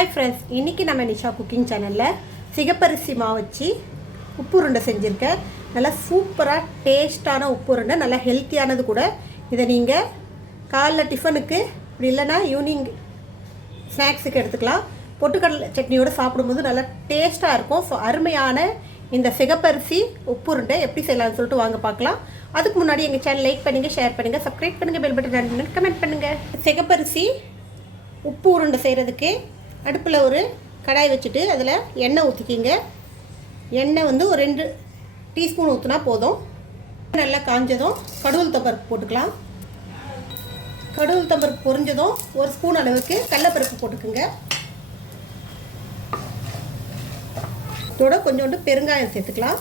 Hi friends, இன்றைக்கி நம்ம Nisha cooking சேனலில் சிகப்பரிசி மாவு வச்சு உப்பு உருண்டை செஞ்சுருக்கேன். நல்லா சூப்பராக டேஸ்ட்டான உப்பு உருண்டை, நல்லா ஹெல்த்தியானது கூட. இதை நீங்கள் காலைல டிஃபனுக்கு இப்படி இல்லைன்னா ஈவினிங் ஸ்நாக்ஸுக்கு எடுத்துக்கலாம். பொட்டுக்கடலை சட்னியோடு சாப்பிடும்போது நல்லா டேஸ்ட்டாக இருக்கும். ஸோ அருமையான இந்த சிகப்பரிசி உப்பு உருண்டை எப்படி செய்யலாம்னு சொல்லிட்டு வாங்க பார்க்கலாம். அதுக்கு முன்னாடி எங்கள் சேனல் லைக் பண்ணுங்கள், ஷேர் பண்ணுங்கள், சப்ஸ்கிரைப் பண்ணுங்கள், பெல் பட்டன் கமெண்ட் பண்ணுங்கள். சிகப்பரிசி உப்பு உருண்டை செய்கிறதுக்கு அடுப்பில் ஒரு கடாய் வச்சுட்டு அதில் எண்ணெய் ஊற்றிக்கிங்க. எண்ணெய் வந்து ஒரு 2 டீஸ்பூன் ஊற்றினா போதும். நல்லா காஞ்சதும் கடுகு தம்பருப்பு போட்டுக்கலாம். கடுகு தம்பருப்பு பொரிஞ்சதும் 1 ஸ்பூன் அளவுக்கு கடலைப்பருப்பு போட்டுக்குங்க. இதோட கொஞ்சோண்டு பெருங்காயம் சேர்த்துக்கலாம்.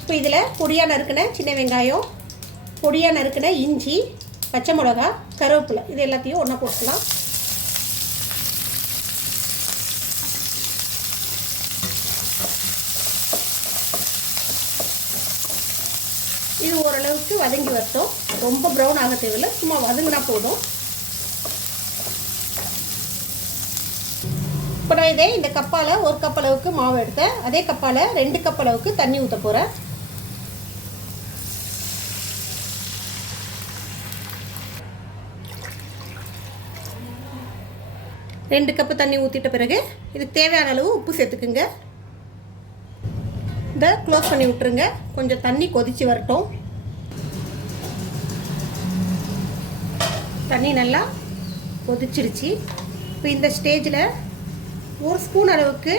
இப்போ இதில் பொடியாக நறுக்கின சின்ன வெங்காயம், பொடியாக நறுக்கின இஞ்சி, பச்சை மிளகா, கருவேப்பிலை, இது எல்லாத்தையும் ஒன்றா போட்டுக்கலாம். இது ஓரளவுக்கு வதங்கி வரட்டும். ரொம்ப ப்ரௌன் ஆக தேவையில்லை, சும்மா வதங்கினா போதும். இப்போ நான் இதே இந்த கப்பால் 1 கப் அளவுக்கு மாவு எடுத்தேன். அதே கப்பால் 2 கப் அளவுக்கு தண்ணி ஊற்ற போகிறேன். ரெண்டு கப்பு தண்ணி ஊற்றிட்ட பிறகு இதுக்கு தேவையான அளவு உப்பு சேர்த்துக்குங்க. இதை க்ளோஸ் பண்ணி விட்டுருங்க. கொஞ்சம் தண்ணி கொதித்து வரட்டும். தண்ணி நல்லா கொதிச்சிருச்சு. இப்போ இந்த ஸ்டேஜில் 1 ஸ்பூன் அளவுக்கு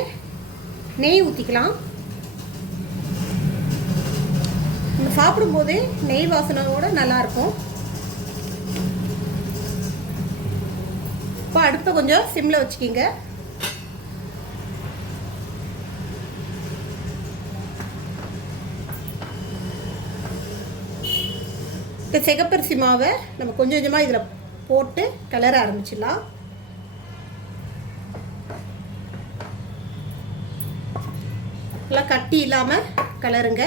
நெய் ஊற்றிக்கலாம். நம்ம சாப்பிடும்போது நெய் வாசனையோடு நல்லாயிருக்கும். இப்போ அடுப்பை கொஞ்சம் சிம்மில் வச்சுக்கிங்க. இந்த சிகப்பரிசி மாவை நம்ம கொஞ்சம் கொஞ்சமாக இதில் போட்டு கிளற ஆரம்பிச்சிடலாம். நல்லா கட்டி இல்லாமல் கிளறுங்க.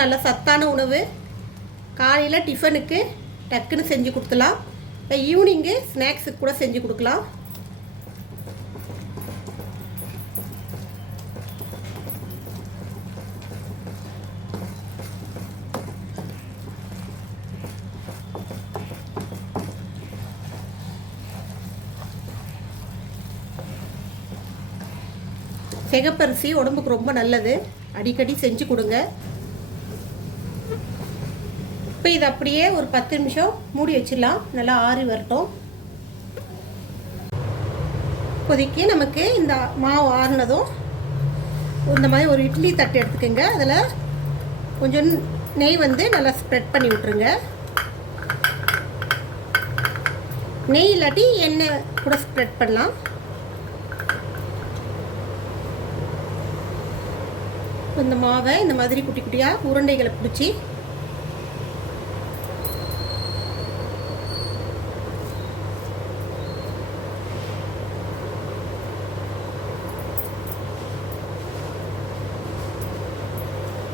நல்ல சத்தான உணவு. காலையில் டிஃபனுக்கு டக்குன்னு செஞ்சு கொடுத்துலாம். இப்போ ஈவினிங்கு ஸ்நாக்ஸுக்கு கூட செஞ்சு கொடுக்கலாம். சிகப்பரிசி உடம்புக்கு ரொம்ப நல்லது, அடிக்கடி செஞ்சு கொடுங்க. இப்போ இது அப்படியே ஒரு 10 நிமிஷம் மூடி வச்சிடலாம். நல்லா ஆறி வரட்டும். இப்போதைக்கு நமக்கு இந்த மாவு ஆறுனதும் இந்த மாதிரி ஒரு இட்லி தட்டு எடுத்துக்கோங்க. அதில் கொஞ்சம் நெய் வந்து நல்லா ஸ்ப்ரெட் பண்ணி விட்ருங்க. நெய் இல்லாட்டி எண்ணெய் கூட ஸ்ப்ரெட் பண்ணலாம். இந்த மாவை இந்த மாதிரி குட்டி குட்டியாக உருண்டைகளை பிடிச்சி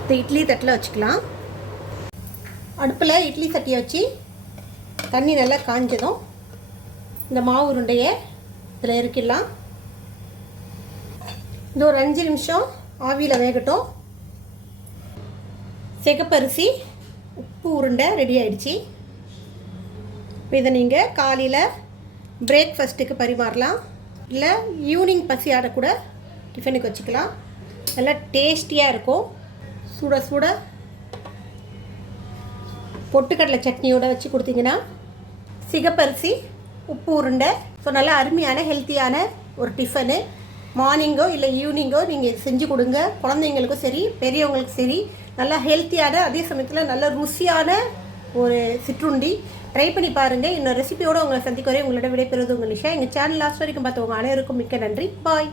இந்த இட்லி தட்டில் வச்சுக்கலாம். அடுப்பில் இட்லி சட்டியை வச்சு தண்ணி நல்லா காஞ்சதும் இந்த மாவு உருண்டையை இதில் இறக்கிடலாம். இந்த ஒரு 5 நிமிஷம் ஆவியில் வேகட்டும். சிகப்பரிசி உப்பு உருண்டை ரெடி ஆகிடுச்சு. இப்போ இதை நீங்கள் காலையில் பிரேக்ஃபாஸ்ட்டுக்கு பரிமாறலாம், இல்லை ஈவினிங் பசியாட கூட டிஃபனுக்கு வச்சுக்கலாம். நல்லா டேஸ்டியாக இருக்கும். சுட சுட பொட்டுக்கடலை சட்னியோடு வச்சு கொடுத்தீங்கன்னா சிகப்பரிசி உப்பு உருண்டை. ஸோ நல்லா அருமையான ஹெல்த்தியான ஒரு டிஃபனு. மார்னிங்கோ இல்லை ஈவினிங்கோ நீங்கள் செஞ்சு கொடுங்க. குழந்தைங்களுக்கும் சரி, பெரியவங்களுக்கும் சரி, நல்லா ஹெல்த்தியான, அதே சமயத்தில் நல்ல ருசியான ஒரு சிற்றுண்டி. ட்ரை பண்ணி பாருங்கள். இன்னொரு ரெசிபியோடு உங்களை சந்திக்க வரை உங்களோட விடைபெறுவது உங்கள் நிஷா. எங்கள் சேனல் லாஸ்ட் வரைக்கும் பார்த்தவங்க அனைவருக்கும் மிக்க நன்றி. பாய்.